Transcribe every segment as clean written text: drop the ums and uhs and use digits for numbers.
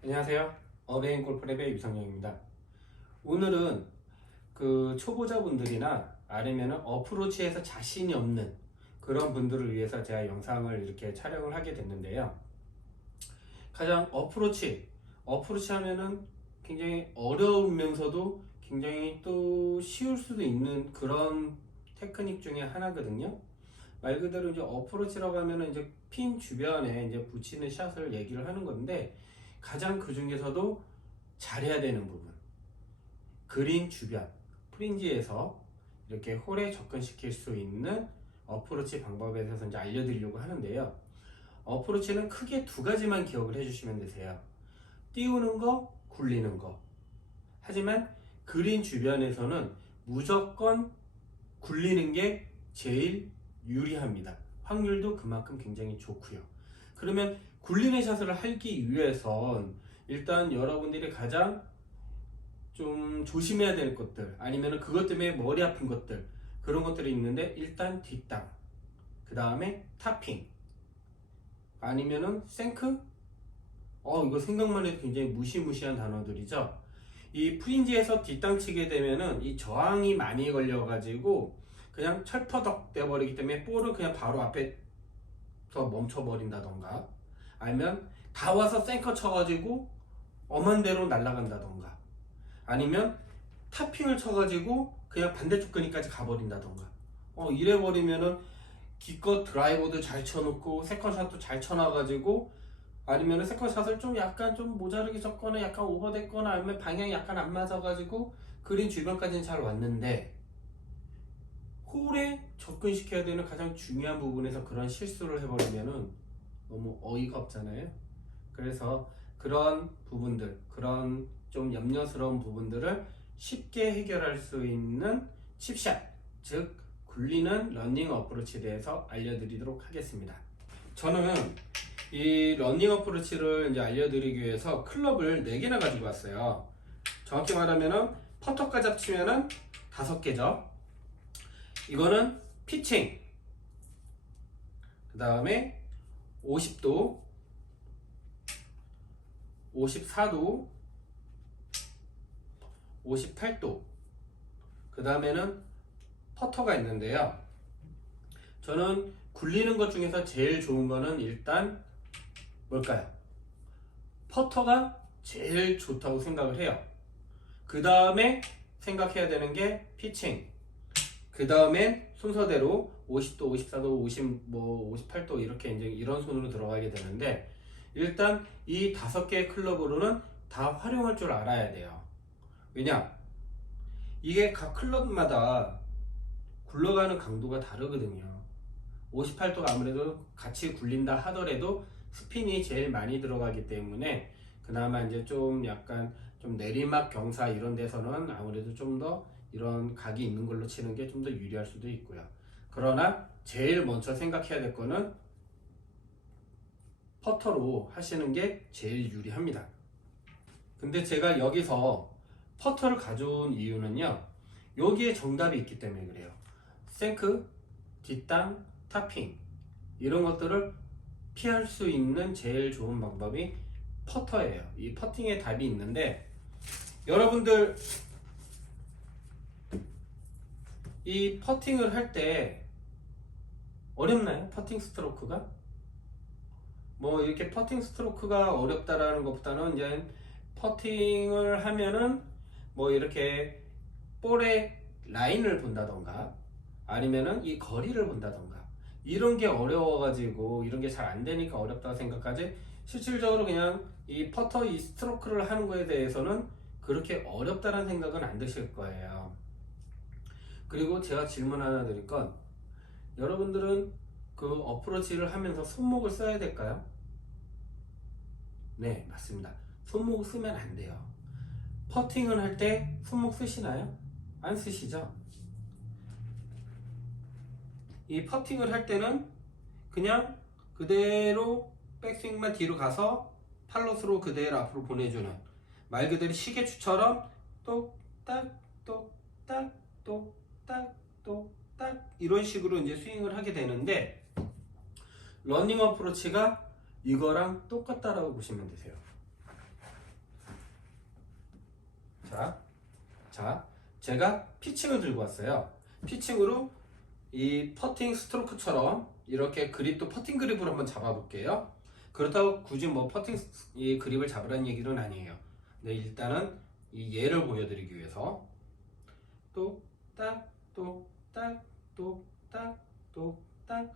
안녕하세요. 어베인 골프랩의 유성영입니다. 오늘은 초보자분들이나 아니면 어프로치에서 자신이 없는 그런 분들을 위해서 제가 영상을 이렇게 촬영을 하게 됐는데요. 가장 어프로치 하면은 굉장히 어려우면서도 굉장히 또 쉬울 수도 있는 그런 테크닉 중에 하나거든요. 말 그대로 이제 어프로치라고 하면은 이제 핀 주변에 이제 붙이는 샷을 얘기를 하는 건데, 가장 그 중에서도 잘해야 되는 부분, 그린 주변 프린지에서 이렇게 홀에 접근시킬 수 있는 어프로치 방법에 대해서 이제 알려드리려고 하는데요. 어프로치는 크게 두 가지만 기억을 해주시면 되세요. 띄우는 거, 굴리는 거. 하지만 그린 주변에서는 무조건 굴리는 게 제일 유리합니다. 확률도 그만큼 굉장히 좋고요. 그러면 굴리는 샷을 하기 위해선 일단 여러분들이 가장 좀 조심해야 될 것들, 아니면 그것 때문에 머리 아픈 것들, 그런 것들이 있는데, 일단 뒷땅, 그 다음에 타핑, 아니면은 생크. 이거 생각만 해도 굉장히 무시무시한 단어들이죠. 이 프린지에서 뒷땅 치게 되면은 이 저항이 많이 걸려 가지고 그냥 철퍼덕 되어 버리기 때문에 볼은 그냥 바로 앞에서 멈춰 버린다던가, 아니면 다 와서 생커 쳐가지고 엄한 대로 날아간다던가, 아니면 탑핑을 쳐가지고 그냥 반대쪽 근이까지 가버린다던가, 이래 버리면은 기껏 드라이버도 잘 쳐놓고 세컨샷도 잘 쳐놔가지고, 아니면 세컨샷을 좀 약간 좀 모자르게 쳤거나 약간 오버됐거나, 아니면 방향이 약간 안 맞아가지고 그린 주변까지는 잘 왔는데, 홀에 접근시켜야 되는 가장 중요한 부분에서 그런 실수를 해버리면은 너무 어이가 없잖아요. 그래서 그런 부분들, 그런 좀 염려스러운 부분들을 쉽게 해결할 수 있는 칩샷, 즉 굴리는 러닝 어프로치에 대해서 알려드리도록 하겠습니다. 저는 이 러닝 어프로치를 이제 알려드리기 위해서 클럽을 4개나 가지고 왔어요. 정확히 말하면은 퍼터까지 합치면은 5개죠. 이거는 피칭, 그 다음에 50도, 54도, 58도, 그 다음에는 퍼터가 있는데요. 저는 굴리는 것 중에서 제일 좋은 거는 일단 뭘까요? 퍼터가 제일 좋다고 생각을 해요. 그 다음에 생각해야 되는 게 피칭, 그 다음엔 순서대로 50도, 54도, 58도 이렇게 이제 이런 손으로 들어가게 되는데, 일단 이 5개의 클럽으로는 다 활용할 줄 알아야 돼요. 왜냐? 이게 각 클럽마다 굴러가는 강도가 다르거든요. 58도가 아무래도 같이 굴린다 하더라도 스핀이 제일 많이 들어가기 때문에, 그나마 이제 좀 약간 좀 내리막 경사 이런 데서는 아무래도 좀 더 이런 각이 있는 걸로 치는 게 좀 더 유리할 수도 있고요. 그러나 제일 먼저 생각해야 될 거는 퍼터로 하시는 게 제일 유리합니다. 근데 제가 여기서 퍼터를 가져온 이유는요, 여기에 정답이 있기 때문에 그래요. 생크, 뒷땅, 타핑, 이런 것들을 피할 수 있는 제일 좋은 방법이 퍼터예요. 이 퍼팅에 답이 있는데, 여러분들 이 퍼팅을 할 때 어렵나요? 퍼팅 스트로크가? 뭐 이렇게 퍼팅 스트로크가 어렵다라는 것보다는 이제 퍼팅을 하면은 뭐 이렇게 볼의 라인을 본다던가, 아니면은 이 거리를 본다던가, 이런 게 어려워가지고 이런 게 잘 안 되니까 어렵다고 생각하지, 실질적으로 그냥 이 퍼터 이 스트로크를 하는 거에 대해서는 그렇게 어렵다는 생각은 안 드실 거예요. 그리고 제가 질문 하나 드릴 건, 여러분들은 그 어프로치를 하면서 손목을 써야 될까요? 네, 맞습니다. 손목 쓰면 안 돼요. 퍼팅을 할 때 손목 쓰시나요? 안 쓰시죠? 이 퍼팅을 할 때는 그냥 그대로 백스윙만 뒤로 가서 팔로스로 그대로 앞으로 보내주는, 말 그대로 시계추처럼 똑딱 똑딱 똑딱 똑딱 이런 식으로 이제 스윙을 하게 되는데, 러닝 어프로치가 이거랑 똑같다라고 보시면 되세요. 하겠습니다. 자, 제가 피칭을 들고 왔어요. 피칭으로 이 퍼팅 스트로크처럼 이렇게 그립도 퍼팅 그립으로 한번 잡아볼게요. 그렇다고 굳이 뭐 퍼팅 이 그립을 잡으라는 얘기는 아니에요. 네, 일단은 이 예를 보여드리기 위해서 또딱 또딱 또딱 또딱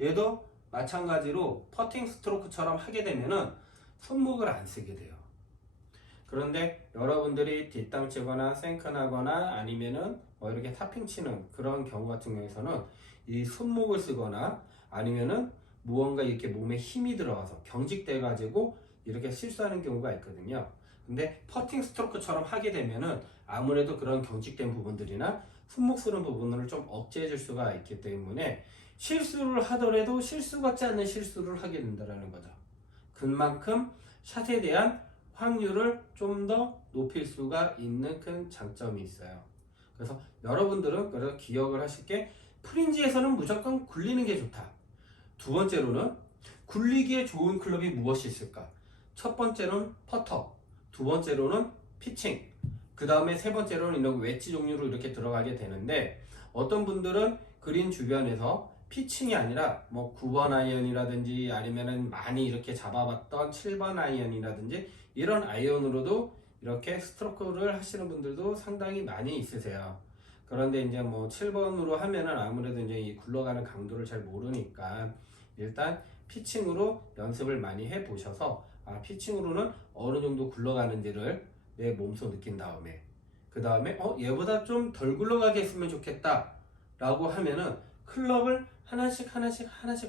얘도 마찬가지로 퍼팅 스트로크처럼 하게 되면은 손목을 안 쓰게 돼요. 그런데 여러분들이 뒷땅 치거나 생크나거나 아니면은 뭐 이렇게 탑핑 치는 그런 경우 같은 경우에서는 이 손목을 쓰거나 아니면은 무언가 이렇게 몸에 힘이 들어가서 경직돼 가지고 이렇게 실수하는 경우가 있거든요. 근데 퍼팅 스트로크처럼 하게 되면은 아무래도 그런 경직된 부분들이나 손목 쓰는 부분을 좀 억제해 줄 수가 있기 때문에 실수를 하더라도 실수 같지 않는 실수를 하게 된다는 거죠. 그만큼 샷에 대한 확률을 좀 더 높일 수가 있는 큰 장점이 있어요. 그래서 여러분들은 그래서 기억을 하실 게 프린지에서는 무조건 굴리는 게 좋다. 두 번째로는 굴리기에 좋은 클럽이 무엇이 있을까? 첫 번째로는 퍼터, 두 번째로는 피칭, 그 다음에 세 번째로는 이런 웨지 종류로 이렇게 들어가게 되는데 어떤 분들은 그린 주변에서 피칭이 아니라 뭐 9번 아이언이라든지 아니면은 많이 이렇게 잡아봤던 7번 아이언이라든지 이런 아이언으로도 이렇게 스트로크를 하시는 분들도 상당히 많이 있으세요. 그런데 이제 뭐 7번으로 하면은 아무래도 이제 이 굴러가는 강도를 잘 모르니까 일단 피칭으로 연습을 많이 해 보셔서 피칭으로는 어느 정도 굴러가는지를 내 몸소 느낀 다음에 그 다음에 얘보다 좀 덜 굴러가게 했으면 좋겠다 라고 하면은 클럽을 하나씩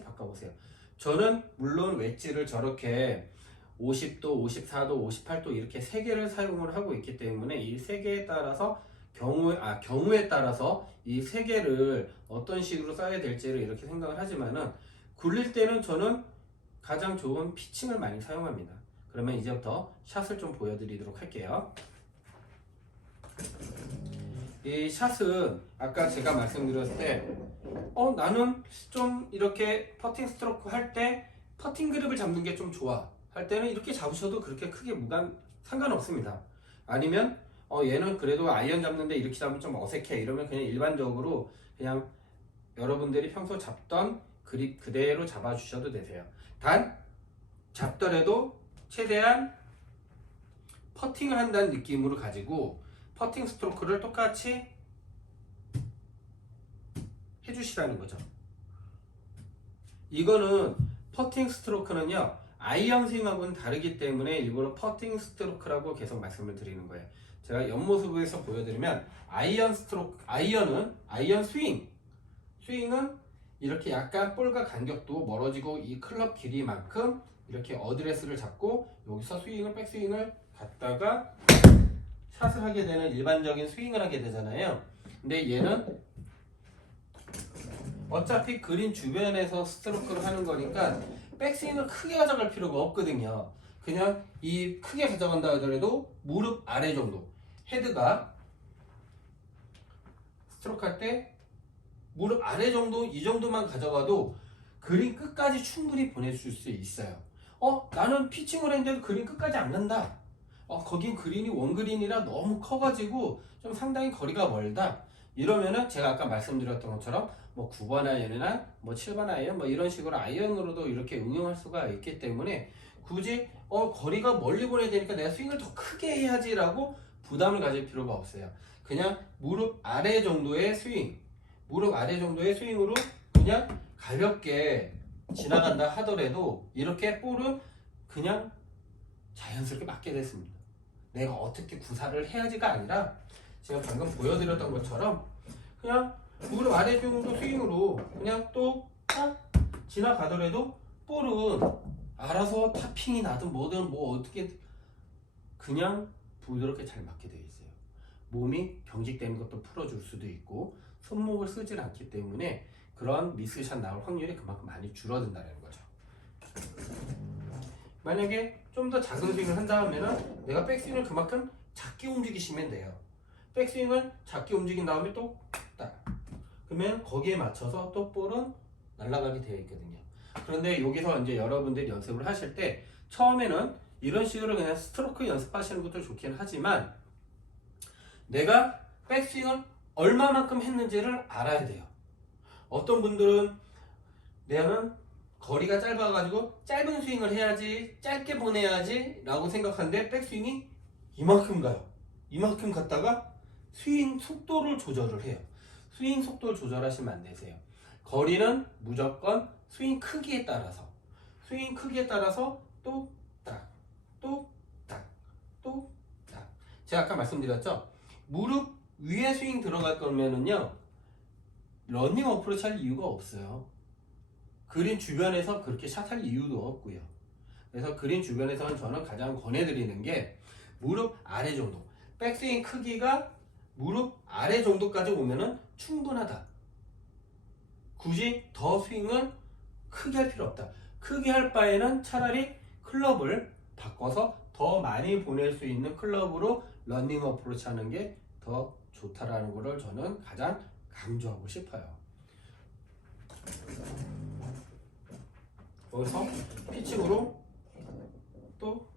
바꿔보세요. 저는 물론 웨지를 저렇게 50도, 54도, 58도 이렇게 3개를 사용을 하고 있기 때문에 이 3개에 따라서 경우에 따라서 이 3개를 어떤 식으로 써야 될지를 이렇게 생각을 하지만은 굴릴 때는 저는 가장 좋은 피칭을 많이 사용합니다. 그러면 이제부터 샷을 좀 보여드리도록 할게요. 이 샷은 아까 제가 말씀드렸을 때 나는 좀 이렇게 퍼팅 스트로크 할 때 퍼팅 그립을 잡는 게 좀 좋아 할 때는 이렇게 잡으셔도 그렇게 크게 상관없습니다. 아니면 얘는 그래도 아이언 잡는데 이렇게 잡으면 좀 어색해 이러면 그냥 일반적으로 그냥 여러분들이 평소 잡던 그립 그대로 잡아 주셔도 되세요. 단 잡더라도 최대한 퍼팅을 한다는 느낌으로 가지고 퍼팅 스트로크를 똑같이 해주시라는 거죠. 이거는 퍼팅 스트로크는요 아이언 스윙하고는 다르기 때문에 일부러 퍼팅 스트로크라고 계속 말씀을 드리는 거예요. 제가 옆모습에서 보여드리면 아이언 스윙은 이렇게 약간 볼과 간격도 멀어지고 이 클럽 길이만큼 이렇게 어드레스를 잡고 여기서 백스윙을 갖다가 샷을 하게 되는 일반적인 스윙을 하게 되잖아요. 근데 얘는 어차피 그린 주변에서 스트로크를 하는 거니까 백스윙을 크게 가져갈 필요가 없거든요. 그냥 이 크게 가져간다 하더라도 무릎 아래 정도 헤드가 스트로크 할 때 무릎 아래 정도 이 정도만 가져가도 그린 끝까지 충분히 보내줄 수 있어요. 나는 피칭을 했는데도 그린 끝까지 안 간다. 거긴 그린이 원그린이라 너무 커가지고 좀 상당히 거리가 멀다. 이러면은 제가 아까 말씀드렸던 것처럼 뭐 9번 아이언이나 뭐 7번 아이언 뭐 이런 식으로 아이언으로도 이렇게 응용할 수가 있기 때문에 굳이 거리가 멀리 보내야 되니까 내가 스윙을 더 크게 해야지라고 부담을 가질 필요가 없어요. 그냥 무릎 아래 정도의 스윙으로 그냥 가볍게 지나간다 하더라도 이렇게 볼은 그냥 자연스럽게 맞게 됐습니다. 내가 어떻게 구사를 해야지가 아니라 제가 방금 보여드렸던 것처럼 그냥 무릎 아래 정도 스윙으로 그냥 또 딱 지나가더라도 볼은 알아서 타핑이 나든 뭐든 뭐 어떻게 그냥 부드럽게 잘 맞게 되어 있어요. 몸이 경직되는 것도 풀어줄 수도 있고 손목을 쓰질 않기 때문에 그런 미스샷 나올 확률이 그만큼 많이 줄어든다는 거죠. 만약에 좀 더 작은 스윙을 한다 하면은 내가 백스윙을 그만큼 작게 움직이시면 돼요. 백스윙을 작게 움직인 다음에 또 딱 그러면 거기에 맞춰서 또 볼은 날아가게 되어 있거든요. 그런데 여기서 이제 여러분들이 연습을 하실 때 처음에는 이런 식으로 그냥 스트로크 연습하시는 것도 좋긴 하지만 내가 백스윙을 얼마만큼 했는지를 알아야 돼요. 어떤 분들은 내는 거리가 짧아가지고 짧은 스윙을 해야지, 짧게 보내야지 라고 생각하는데 백스윙이 이만큼 가요. 이만큼 갔다가 스윙 속도를 조절을 해요. 스윙 속도를 조절하시면 안 되세요. 거리는 무조건 스윙 크기에 따라서 똑딱 똑딱 똑딱. 제가 아까 말씀드렸죠. 무릎 위에 스윙 들어갈 거면은요, 러닝 어프로치 할 이유가 없어요. 그린 주변에서 그렇게 샷할 이유도 없고요. 그래서 그린 주변에서는 저는 가장 권해드리는 게 무릎 아래 정도, 백스윙 크기가 무릎 아래 정도까지 오면은 충분하다. 굳이 더 스윙을 크게 할 필요 없다. 크게 할 바에는 차라리 클럽을 바꿔서 더 많이 보낼 수 있는 클럽으로 러닝 어프로치 하는 게 더 좋다라는 거를 저는 가장 강조하고 싶어요. 여기서 피칭으로 또,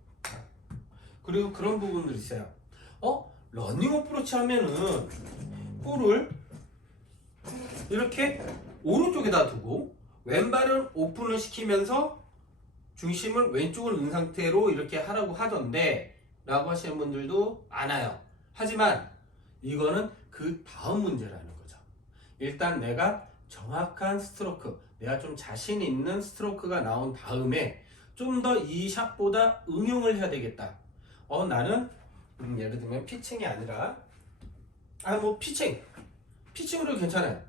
그리고 그런 부분들 있어요. 러닝 어프로치 하면은 볼을 이렇게 오른쪽에다 두고 왼발은 오픈을 시키면서 중심을 왼쪽을 넣은 상태로 이렇게 하라고 하던데 라고 하시는 분들도 많아요. 하지만 이거는 그 다음 문제라는 거죠. 일단 내가 정확한 스트로크, 내가 좀 자신 있는 스트로크가 나온 다음에 좀 더 이 샷보다 응용을 해야 되겠다. 나는 예를 들면 피칭이 아니라 피칭으로 괜찮아요.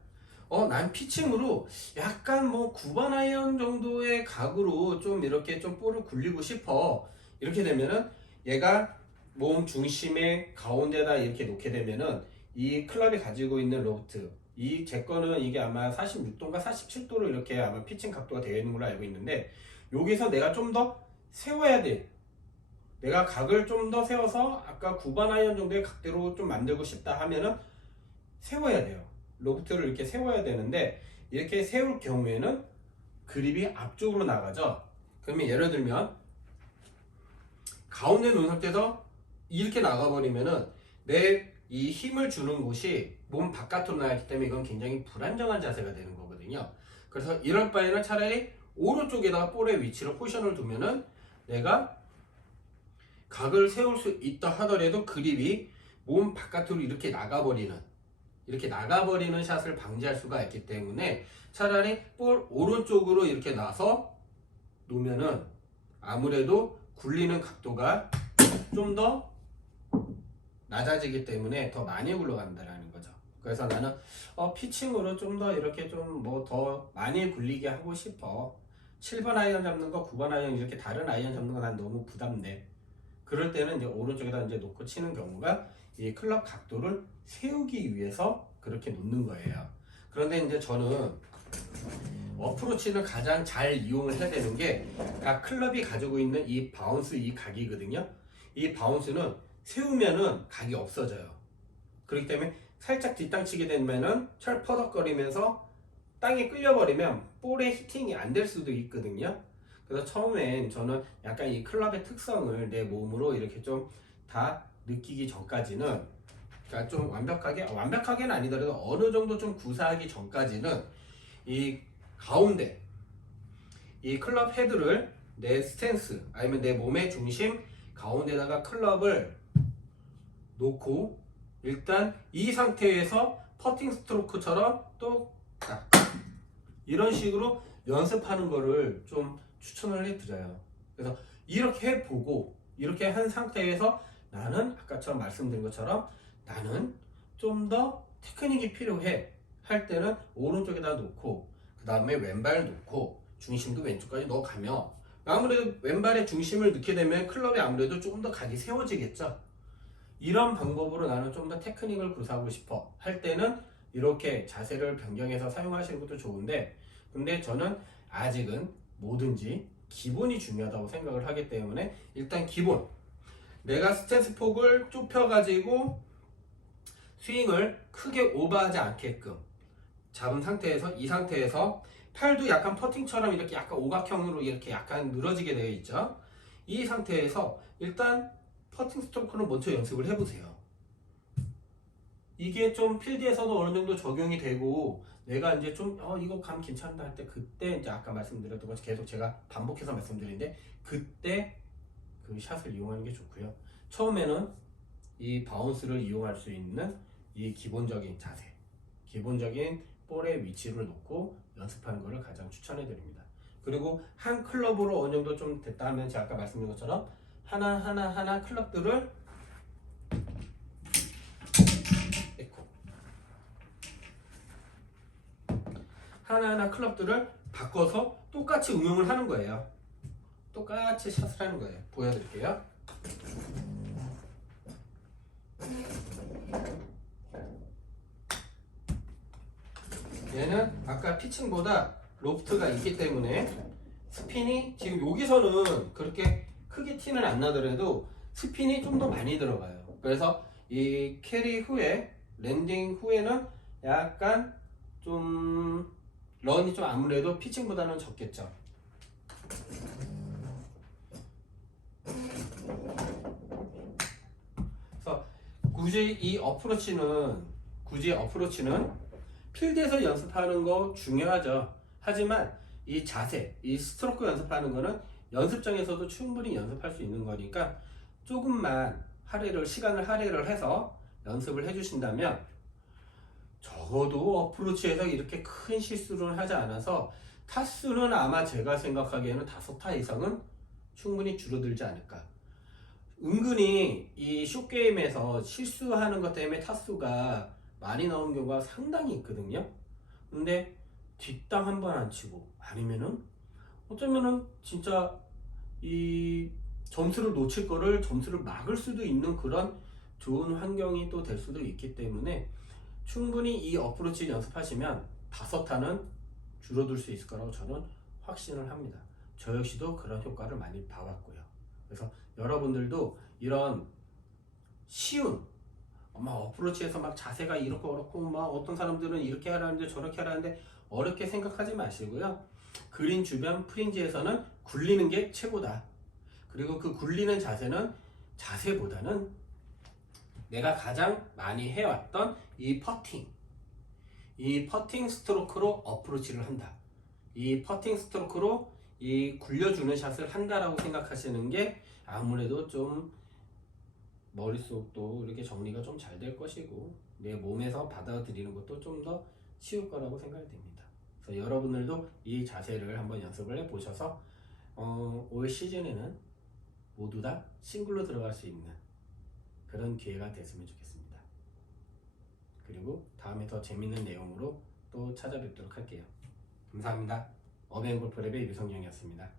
난 피칭으로 약간 9번 아이언 정도의 각으로 좀 이렇게 좀 볼을 굴리고 싶어. 이렇게 되면은 얘가 몸 중심의 가운데다 이렇게 놓게 되면은 이 클럽이 가지고 있는 로프트, 제 거는 이게 아마 46도인가 47도로 이렇게 아마 피칭 각도가 되어 있는 걸로 알고 있는데, 여기서 내가 좀 더 세워야 돼. 내가 각을 좀 더 세워서 아까 9번 아이언 정도의 각대로 좀 만들고 싶다 하면은 세워야 돼요. 로프트를 이렇게 세워야 되는데, 이렇게 세울 경우에는 그립이 앞쪽으로 나가죠. 그러면 예를 들면 가운데 놓은 상태에서 이렇게 나가버리면은 내 이 힘을 주는 곳이 몸 바깥으로 나가기 때문에 이건 굉장히 불안정한 자세가 되는 거거든요. 그래서 이럴 바에는 차라리 오른쪽에다가 볼의 위치를 포지션을 두면은 내가 각을 세울 수 있다 하더라도 그립이 몸 바깥으로 이렇게 나가버리는 샷을 방지할 수가 있기 때문에 차라리 볼 오른쪽으로 이렇게 놔서 놓으면은 아무래도 굴리는 각도가 좀 더 낮아지기 때문에 더 많이 굴러간다는 거죠. 그래서 나는 피칭으로 좀 더 이렇게 좀 더 많이 굴리게 하고 싶어. 7번 아이언 잡는 거, 9번 아이언 이렇게 다른 아이언 잡는 거 난 너무 부담돼. 그럴 때는 이제 오른쪽에다 이제 놓고 치는 경우가 이 클럽 각도를 세우기 위해서 그렇게 놓는 거예요. 그런데 이제 저는 어프로치는 가장 잘 이용을 해야 되는 게 각 클럽이 가지고 있는 이 바운스, 이 각이거든요. 이 바운스는 세우면은 각이 없어져요. 그렇기 때문에 살짝 뒷땅 치게 되면은 철퍼덕거리면서 땅에 끌려버리면 볼의 히팅이 안 될 수도 있거든요. 그래서 처음엔 저는 약간 이 클럽의 특성을 내 몸으로 이렇게 좀 다 느끼기 전까지는, 그러니까 좀 완벽하게는 아니더라도 어느 정도 좀 구사하기 전까지는 이 가운데 이 클럽 헤드를 내 스탠스 아니면 내 몸의 중심 가운데다가 클럽을 놓고 일단 이 상태에서 퍼팅 스트로크처럼 또 이런 식으로 연습하는 거를 좀 추천을 해드려요. 그래서 이렇게 해보고 이렇게 한 상태에서 나는 아까처럼 말씀드린 것처럼 나는 좀 더 테크닉이 필요해 할 때는 오른쪽에다 놓고 그 다음에 왼발 놓고 중심도 왼쪽까지 넣어가며, 아무래도 왼발의 중심을 넣게 되면 클럽이 아무래도 조금 더 각이 세워지겠죠. 이런 방법으로 나는 좀 더 테크닉을 구사하고 싶어 할 때는 이렇게 자세를 변경해서 사용하시는 것도 좋은데, 근데 저는 아직은 뭐든지 기본이 중요하다고 생각을 하기 때문에 일단 기본, 내가 스탠스 폭을 좁혀가지고 스윙을 크게 오버하지 않게끔 잡은 상태에서, 이 상태에서 팔도 약간 퍼팅처럼 이렇게 약간 오각형으로 이렇게 약간 늘어지게 되어 있죠. 이 상태에서 일단 퍼팅 스트로크를 먼저 연습을 해보세요. 이게 좀 필드에서도 어느 정도 적용이 되고 내가 이제 좀 이거 감 괜찮다 할 때 그때 이제 아까 말씀드렸던 것 계속 제가 반복해서 말씀드리는데 그때 그 샷을 이용하는 게 좋고요. 처음에는 이 바운스를 이용할 수 있는 이 기본적인 자세, 기본적인 볼의 위치를 놓고 연습하는 것을 가장 추천해 드립니다. 그리고 한 클럽으로 어느 정도 좀 됐다 하면 제가 아까 말씀드린 것처럼 하나 클럽들을 하나하나 클럽들을 바꿔서 똑같이 응용을 하는 거예요. 똑같이 샷을 하는 거예요. 보여드릴게요. 얘는 아까 피칭보다 로프트가 있기 때문에 스핀이 지금 여기서는 그렇게 크게 티는 안 나더라도 스핀이 좀 더 많이 들어가요. 그래서 이 캐리 후에 랜딩 후에는 약간 좀 런이 좀 아무래도 피칭보다는 적겠죠. 그래서 굳이 어프로치는 필드에서 연습하는 거 중요하죠. 하지만 이 자세, 이 스트로크 연습하는 거는 연습장에서도 충분히 연습할 수 있는 거니까 조금만 시간을 할애를 해서 연습을 해주신다면 적어도 어프로치에서 이렇게 큰 실수를 하지 않아서 타수는 아마 제가 생각하기에는 5타 이상은 충분히 줄어들지 않을까. 은근히 이 숏게임에서 실수하는 것 때문에 타수가 많이 나오는 경우가 상당히 있거든요. 근데 뒷땅 한 번 안 치고 아니면은 어쩌면은 진짜 이 점수를 놓칠 거를 점수를 막을 수도 있는 그런 좋은 환경이 또 될 수도 있기 때문에 충분히 이 어프로치 연습하시면 5타는 줄어들 수 있을 거라고 저는 확신을 합니다. 저 역시도 그런 효과를 많이 봐왔고요. 그래서 여러분들도 이런 쉬운 어프로치에서 막 자세가 이렇고 그렇고 막 어떤 사람들은 이렇게 하라는데 저렇게 하라는데 어렵게 생각하지 마시고요. 그린 주변 프린지에서는 굴리는 게 최고다. 그리고 그 굴리는 자세는 자세보다는 내가 가장 많이 해왔던 이 퍼팅 스트로크로 어프로치를 한다. 이 퍼팅 스트로크로 이 굴려주는 샷을 한다라고 생각하시는 게 아무래도 좀 머릿속도 이렇게 정리가 좀 잘 될 것이고 내 몸에서 받아들이는 것도 좀 더 쉬울 거라고 생각이 됩니다. 그래서 여러분들도 이 자세를 한번 연습을 해보셔서 올 시즌에는 모두 다 싱글로 들어갈 수 있는 그런 기회가 됐으면 좋겠습니다. 그리고 다음에 더 재밌는 내용으로 또 찾아뵙도록 할게요. 감사합니다. 어벤골프랩의 유성영이었습니다.